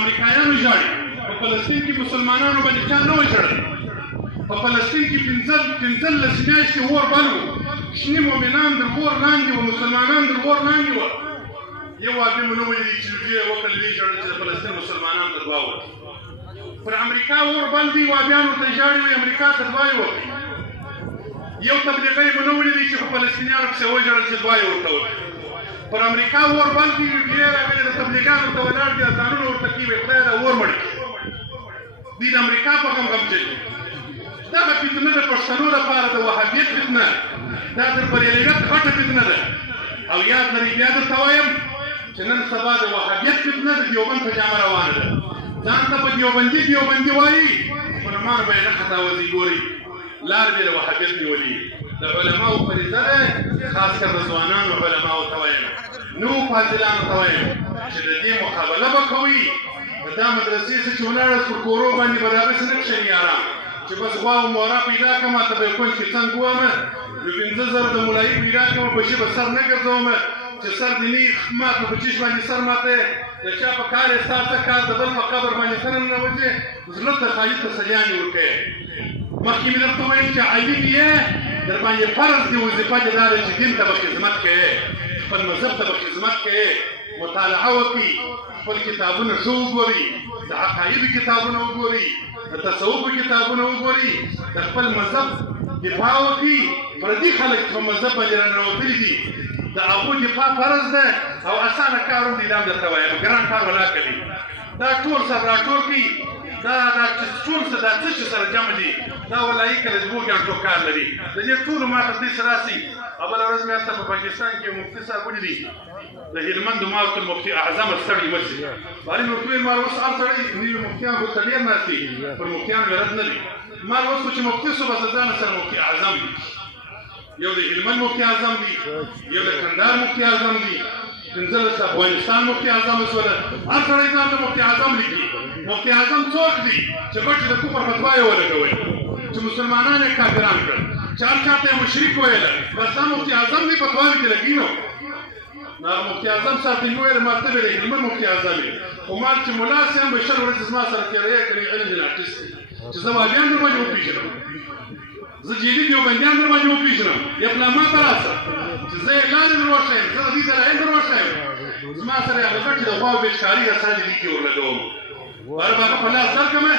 امریکایانو ژاړي په فلسطین کې مسلمانانو باندې چا نه وژړل په فلسطین کې 15 میاشتې اور بل و شنې مؤمنان د اور لاندې وو مسلمانان د اور لاندې وو یو واقع مو نه ویلي چې دوی وکړل ویې ژړل چې د فلسطین مسلمانان ته دعا وکړي پر امریکا اور بل دی وابیان ورته ژاړي وایي امریکا ته دعا یې وکړي یو تبلیغی مو نه ولیدی چې په فلسطینیانو پسې وژړل چې دعا یې ورته وکړي پر امریکا اور بل دی ډېر هغه د تبلیغانو ته ولاړ دي اذانونه ورته کوي وایي خدای دا اور مړ کړي دوی د امریکا په غم غمجن دي دغه فتنه د پښتنو لپاره د وهابیت فتنه دا د بریالیت غټه فتنه ده او یاد لرئ بیا درته وایم چې نن سبا د وهابیت فتنه د دیوبند په جامه روانه ده ځان ته په دیوبندي وایي مسلمان به یې نه خطاوځي ګوري لار به د وهابیت نیولي د علماو فریضه ده خاص کر د ځوانانو علماو ته وایم نورو فاضلانو ته وایم چې د دې مقابله به کوئ دا مدرسې چې ولاړه پر کورو باندې به دغسې نه کښېني ارام چې بس غوا و مورا پیدا کړم ته به یې کونج کې څنګ وومه نو 15 د ملایي پیدا کړم په شي به سر نه ګرځومه چې سر دې نه مات په چیش باندې سر ماته د چا په کار یې ستا څه کار د بل په قبر باندې څه ننوځې زړه ته خالي تسلیانې وکړې مخکې مې درته ویل چې علم یې در باندې فرض دی وظیفه دې دا ده چې دین ته به خدمت کوې خپل مذهب ته به خدمت کوې مطالعه وکړي خپل کتابونه ښه وګورئ د عقایدو کتابونه وګورئ د تصوف کتابونه وګورئ د خپل مذهب دفاع وکړي پردي خلک په مذهب باندې راننوتلي دي د هغو دفاع فرض ده او اسانه کار هم دی دا هم درته وایم ګران کار ولا کوي دا ټول سر راټول کړي دا ټول څه دا څه چې سره جمع دي دا ولایي کله دوه ګڼو کار لري د دې ټولو ما ته دې سره راسي او بله ورځ مې هلته په پاکستان کې مفتي صاحب ولیدي د هلمند ماوت المفتي اعظم ستړی مشي باندې نو ټول مار اوس هر سړی نوي مفتیان خو ډېر ناست دي پر مفتیانو مې رد نه دي مار اوس چې مفتي شو بس ځان سره مفتي اعظم دي یو د هلمند مفتي اعظم دي یو د کندهار مفتي اعظم دي 15 افغانستان مفتي اعظم وسوله هر سړی ځان ته مفتي اعظم لیکي مفتي اعظم څوک دي چې بچ د کفر فتوا یې ولګوي چې مسلمانان یې کافران کړل چې هر چا ته یې مشرک ویله بس دا مفتي اعظم دې فتواوې کې لګي نو هغه مفتي اعظم ساته یې وویل ما ته به د هلمند مفتي اعظم یې خو ما چې ملا صاحب به شل ورځې زما سره تېروی کړي علم دې ناقص دی چې زه وهابیان در باندې وپېژنم زه جیلي دیوبندیان در باندې وپېژنم یا پلما ته راشه چې زه یې لاندې در وښیم زه د دې دلایل در وښیم زما سره یې هغه ګټې د غواو بېچکاري د سره دې کې ورلګوم باره به هغه په لاس درکړمه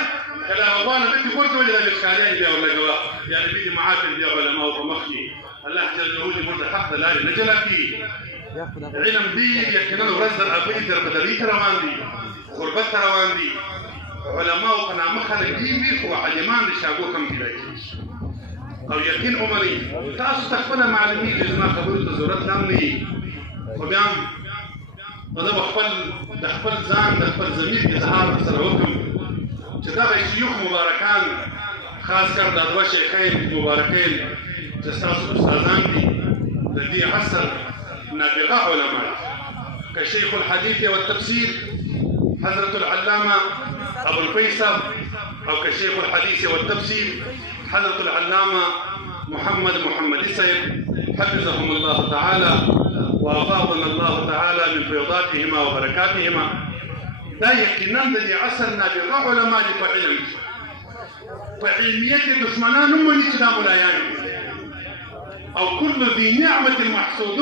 کله هغه غوا نه دلته غورځولې دا بېچکاریان یې بیا ورلګوه یعنې بیا دې معافل بیا علماو په مخ کې الله جل جلاله دې موږ د حق د لارې نه جلا کړي علم دی یقینا ورځ در ابدي تر بدري ته روان دي غربت ته روان دي علماو په نامه خلک ډېر دي خو عالمان د شاګو کم پیدا کېږي او یقین عمري تاسو ته خپله معلومېږي چې زما خبرو ته ضرورت نه هم نه وي خو بیا هم زه به د خپل ځان د خپل ضمیر اظهار سره وکړم چې دغه شیوخ مبارکان خاص کر دا دوه شیخین مبارکین چې ستاسو استادان دي د دې عصر نابغه علماء كشيخ الحديث والتفسير حضرة العلامة أبو الفيصل أو كشيخ الحديث والتفسير حضرة العلامة محمد السيد حفظهم الله تعالى وأفاضنا الله تعالى من فيضاتهما وبركاتهما دا يقينا الذي عصرنا بغا علماء فعلم فعلمية دشمنان من إسلام الآيان أو كل ذي نعمة محسود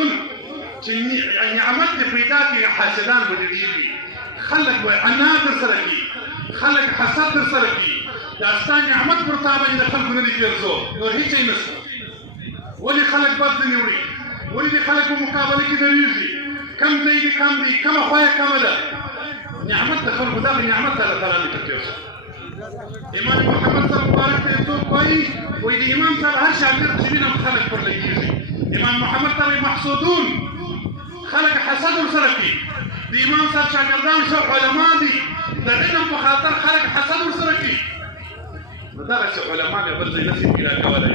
نعمت پیدا کی حاسدان بدلیږي خلق عناد در سره کی خلق حسد در سره کی داستا نعمت پر تا باندې خلق نه دي ګرځو نو هیڅ یې نشته ولی خلق بد نه وړي ولی د خلق په مقابله کې درېږي کم دی کم دی کم خوای کم ده نعمت د خلق دا نعمت الله تعالی ته ورسه امام محمد صلی الله علیه وسلم څوک وایي د امام صاحب هر شاګرد چې وینم خلق پر لګیږي امام محمد صاحب محسودون خلق حسد ورسره کوي د امام صاحب شاګردان شو علما دي د علم په خاطر خلق حسد ورسره کوي نو دغسې علما بیا بل ځای نشي پیدا کولی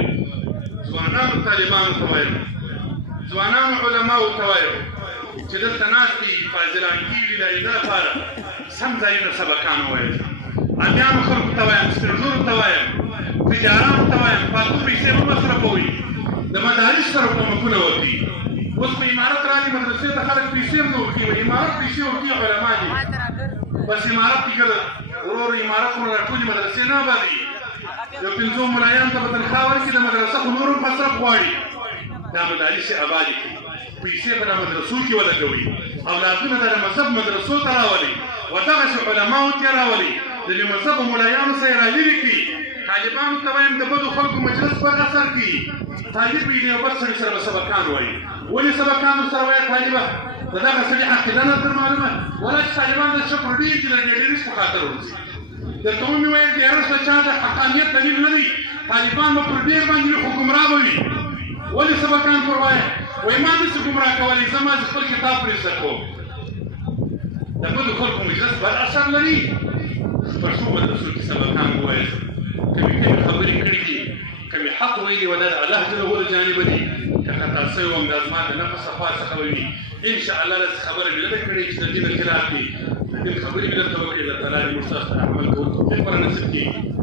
ځوانانو طالبانو ته وایم ځوانانو علماو ته وایم چې دلته ناست دي فاضلان کېږي د هغه لپاره سم ځایونه سبقان ووایي امیانو خلکو ته وایم سپین ږیرو ته وایم تجارانو ته وایم فالتو پیسې مه مصرفوئ د مدارس سره کومکونه وکړي اوس په امارت راځي مدرسې ته خلک پیسې هم نه ورکوي امارت پیسې ورکوي علما دي بس امارت کې کله ورور امارت خو راټولې مدرسې نه آبادوي یو 5 ملایان ته به تنخوا ورکړي د مدرسه خو نور هم مصرف غواړي دا مدارس یې آبادې کړي پیسې په دا مدرسو کې ولګوي اولادونه د مذهب مدرسو ته راولي ودغسې علماو ته راولي د دې مذهبو ملایانو سره یې رالرې کړي طالبانو ته وایم د بدو خلکو مجلس په اثر کې طالب یې یو بل سړي سره به سبقان وایي ولې سبقانو سره وایه طالبه د دغه سړي عقیده نه در معلومه ولا چې طالبان د شکر ډېر چې د ډېرېس په خاطر ورځي درته ومې ویل د هر څه چا د حقانیت دلیل نه دی طالبان به پر ډېر باندې خو ګمراه به وي ولې سبقان پر وایه وایي ما نشي ګمراه کولی زما چې خپل کتاب پرې زده کوم د بدو خلکو مجلس بد اثر لري پښتو مدرسو کې سبقان ووایه کمې خبرې کړي دي کمې حق ویلي و دا د الله جل وعلا جانبه دي که خطا سوی وم دا زما د نفس صفا څخه وي انشاءالله داسې خبره مې نه ده کړې چې د دین خلاف دي د دین خبرې مې درته وکړې الله تعالی دې موږ تاسو ته عمل کولو توفیق ورنصیب کړي